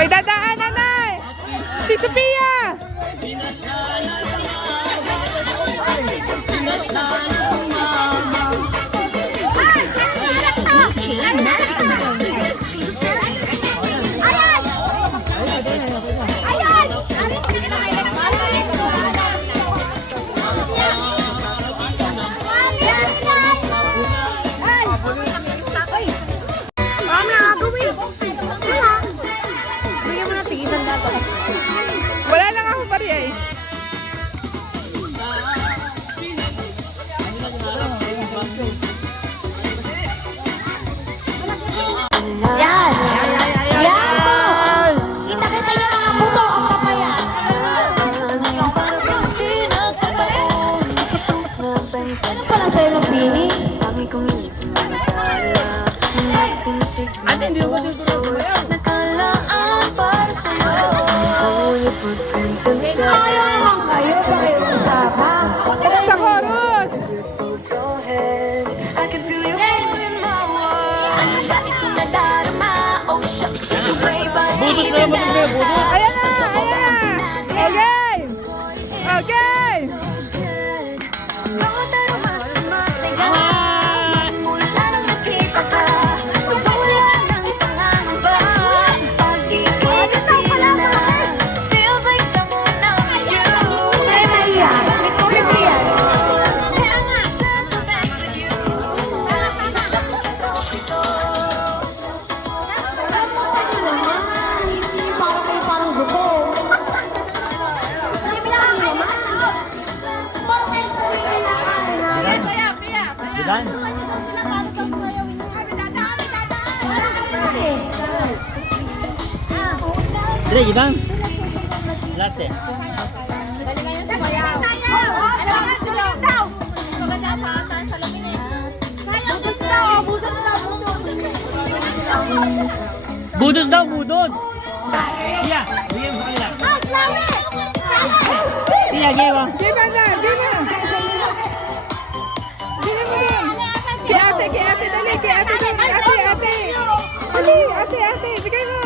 May dadaanan na si Sophia. Wala lang ako pare eh. Yan! Yan! Kita-kita yung mga buto ang papaya. Ano pala sa'yo mag-bini? Ano, hindi mo ba dito na Nakalaan para sa'yo. Ayaw naman kayo pa kayo kasama. Sa chorus. Budot na naman ito, budot. Ayan na, ayan na. Okay. Okay. Gidan. Dire, gidan. Latte. Budot daw, budot. Iya, bigyan mo kanila. Iya, giwa. Give us that. Give us. Give mo din. Kaya ate, dali. Kaya ate, ate. Dali, ate. Bigay mo.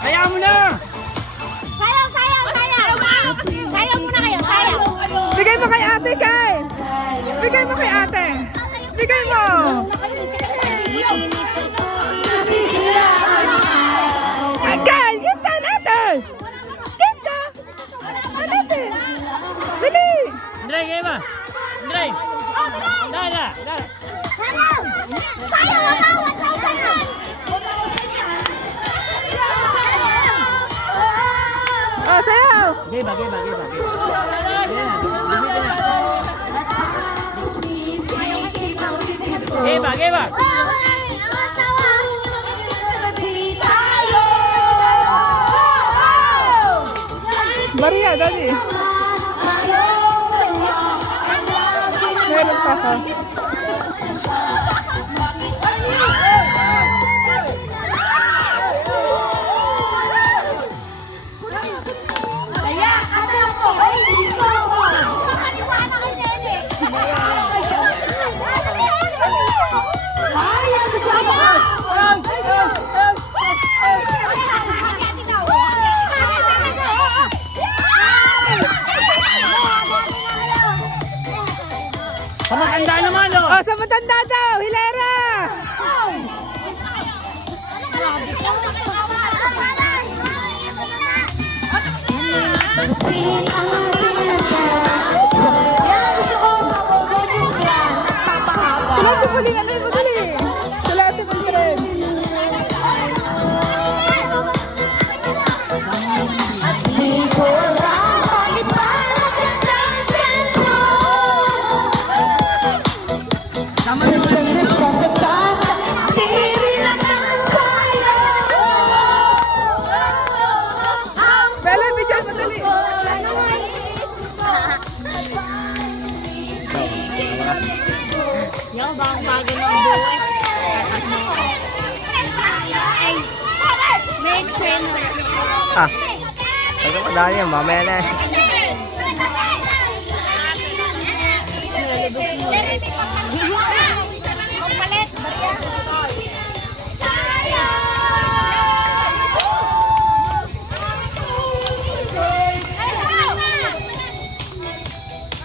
Kaya mo na. Sayang muna kayo, sayang. Bigay mo kay ate, Kay. Bigay mo kay ate. Bigay mo. Kay, gift ka natin. Gift ka. Natin. Dali. Andre, kaya ba? Andre. Dala. Sayang ang bawat ng sayang. Oh, sayaw. Giba. Giba. Maria, dali. Meron pa ka. Pamatanda naman, oh. Oh, sa matanda daw, hilera. Sulati mo din, ano yung madali? Sulati mo din. Bella, bigyan madali. Yo, bagong bago ng buhay. Tatas mo. Ay, next friend. Ah. Ano pa dahil yan? Mamaya na eh.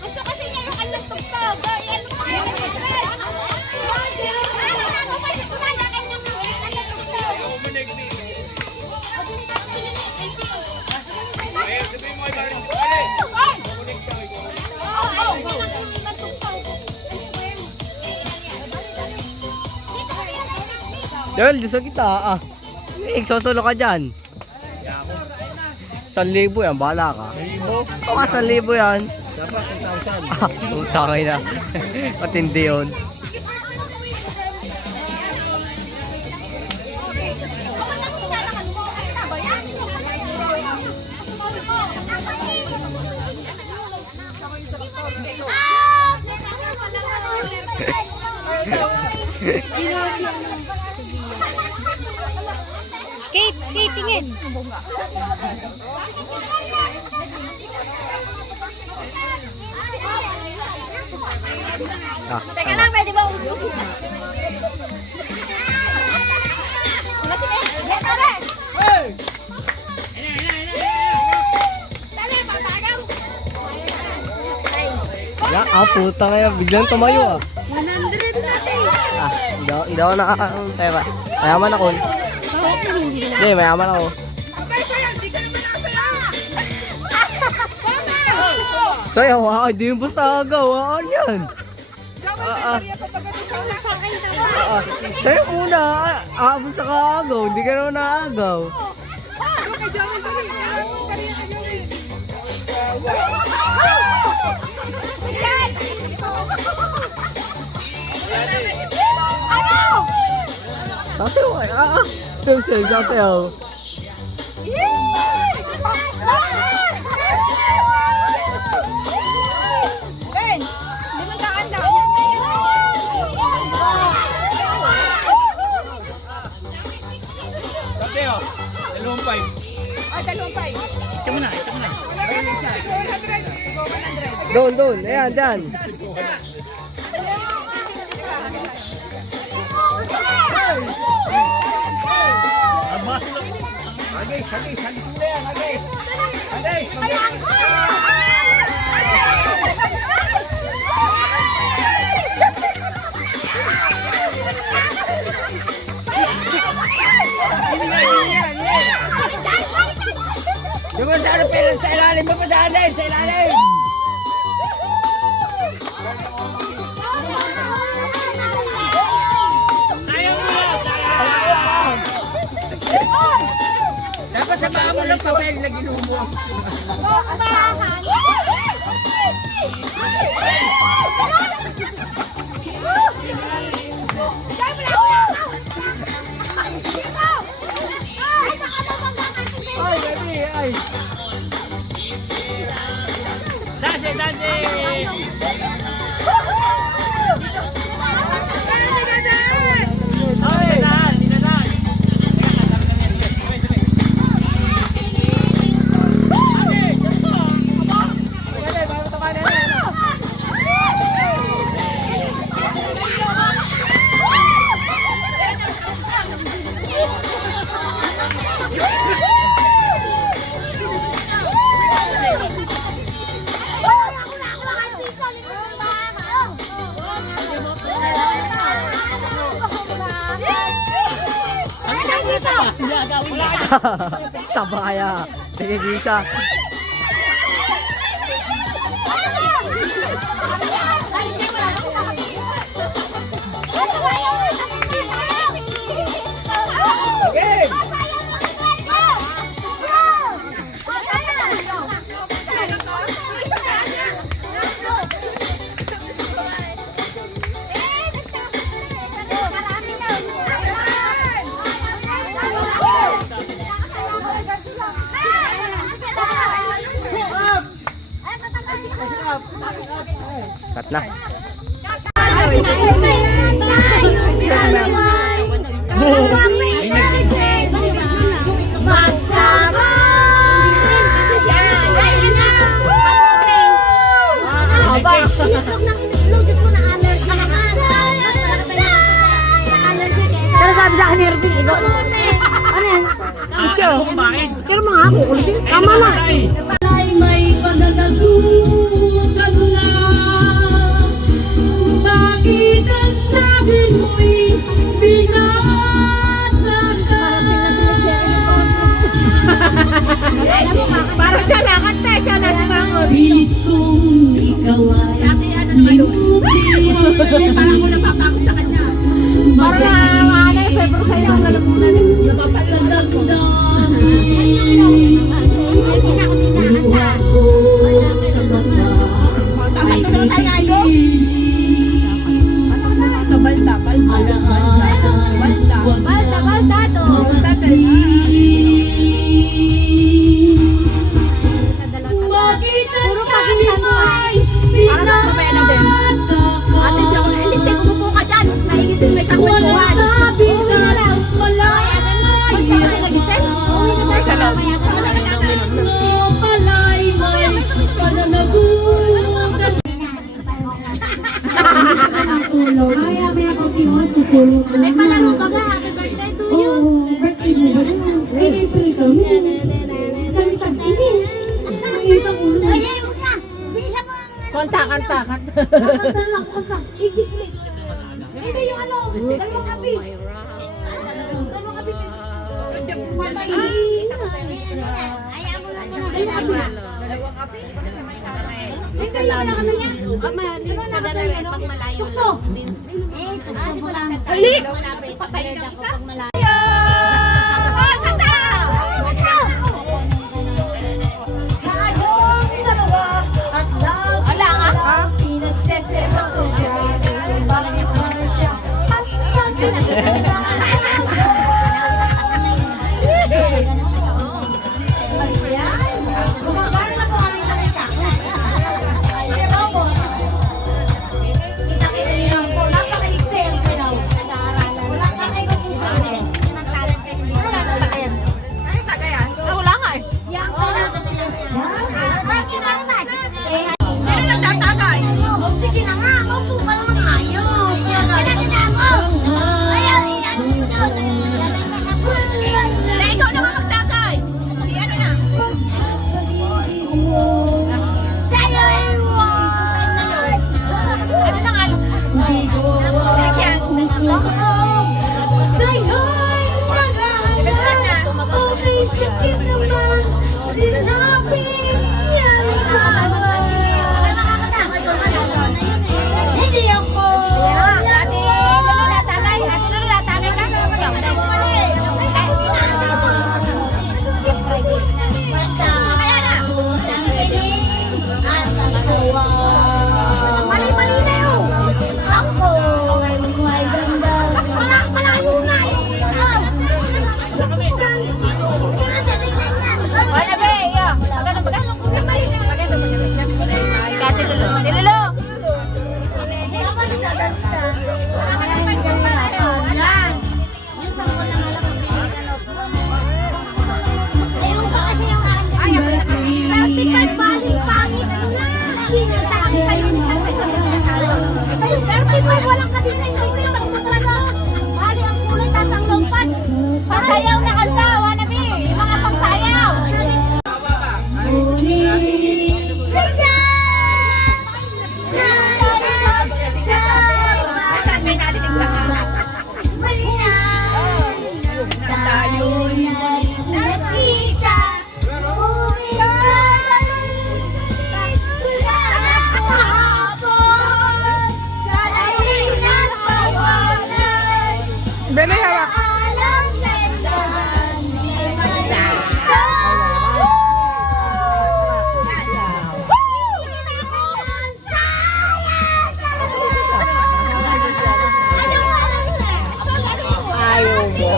Gusto kasi niya yung kanyang tugtog. Yan mo. Joel, gusto kita ah. Sosolo ka dyan. 1,000 yan, bahala ka. 1,000? Oo, 1,000 yan. Dapat 2,000. Ah, utangay na. Matindi yun. Kate, tingin. Ah, Teka lang, pwede ba ulo? ya, puta ngayon. Biglang tumayo ah. 100 natin. Ah, hindi ako teka. Mayaman ako. Hindi, mayaman ako. Sayaw ah, hindi yung basta agaw ah, yan. Sayaw muna, basta ka agaw, hindi ka naman naagaw. Sasayaw ka, stem cell, sasayaw. Ben, 500 lang. Dati oh, 2,500. Ah, 2,500. Ito mo na, ito mo na. 400. Doon, ayan, dyan. Abas na. Agay, sagit mo na yan, agay. Agay, Di ba sana pera sa ilalim, mapadaanin sa ilalim. Sayang mo na, sayang. Dapat sa paa mo ng papel na ginubo. Ay, baby, ay. Dance, dance. Ay, dinadaan, dinadaan. Sabaya. Sige, Gisa. Cut na. oh. Kumain. Pero mga ako, ulit. Tama na. Ay may pananagutan na. Bakit ang sabi mo'y Para siya nakanta, siya na sumangot. pilit kong ikaw ay limutin. Parang ko napapagod sa kanya. Para na, ano yung February sa'yo ang lalamunan. Sa damdamin, luha ko sa mata ay Balda, balda. Balda to. bakit ang sabi mo'y Ate, di ako na-elite. Umupo ka dyan. Mainitin may wala kakwentuhan. sabi na malayo Sa loob. pala'y may pananagutan. Maya konti oras tutulog ka May na. palaro ka ba? Happy birthday to you! Oo, birthday mo ba na? Eh, April kami. Kami tag-init. Mainit ang ulo. Ay, huwag na! Bilisan mo ang Kanta. Kanta lang, kanta. I-split. Hindi yung ano, dalawang kapi. Dalawang kapi. Ayaw mo lang muna. Ayaw mo lang. May sayo na ka na niya. Sa dalawa pag malayo. Tukso. Eh, tukso mo lang. Ali! Patay ng isa. Pag malayo. Kayong dalawa at lagi Wala nga. pinagseseryoso siya. Bakit naman siya at Ayan. Gumagana na po kami nakita. Hello po. Kita-kita niyo lang po. Napaka-excel sila. Wala ka kayo kung sino. Wala nga eh. Yan. Pero nagtatagay. Oh, sige na nga. Maupo ka lang ng ayos. Na ikaw na nga magtagay. Hindi ano na. Ano na nga? Binigyan. Sa'yo'y naghahanap. Okay, sakit naman. Sinapit niya Hindi ako. Ate Lolo natagay. Ate Lolo natagay ka. Kaya na. Mali-mali na yun. Ako ay may ganda. Malayo na. Wala be. Maganda. Ate Lolo. Ate Lolo. Yung sa mga nangalap ng ayun ba kasi yung Classical pangit. pinatawag sa'yo ni San Ayun, pero people walang kabisay-saysay sa talaga. Bali ang kulay, tas ang longpan. Pagsayaw na kanta. Wanabi. Yung mga pagsayaw. Saan may narinig na nga? Tayo'y nakita. Bene, hawak. Ayaw mo.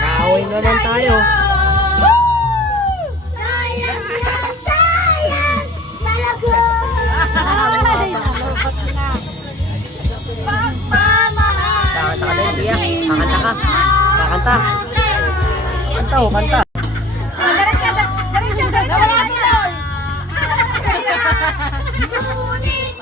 Kaaway na lang tayo. Sayang lang, sayang talaga. Pagmamahal. Kakanta ka din, Tia. Kakanta ka. Kakanta. Kanta o, kanta. Diretso. Ngunit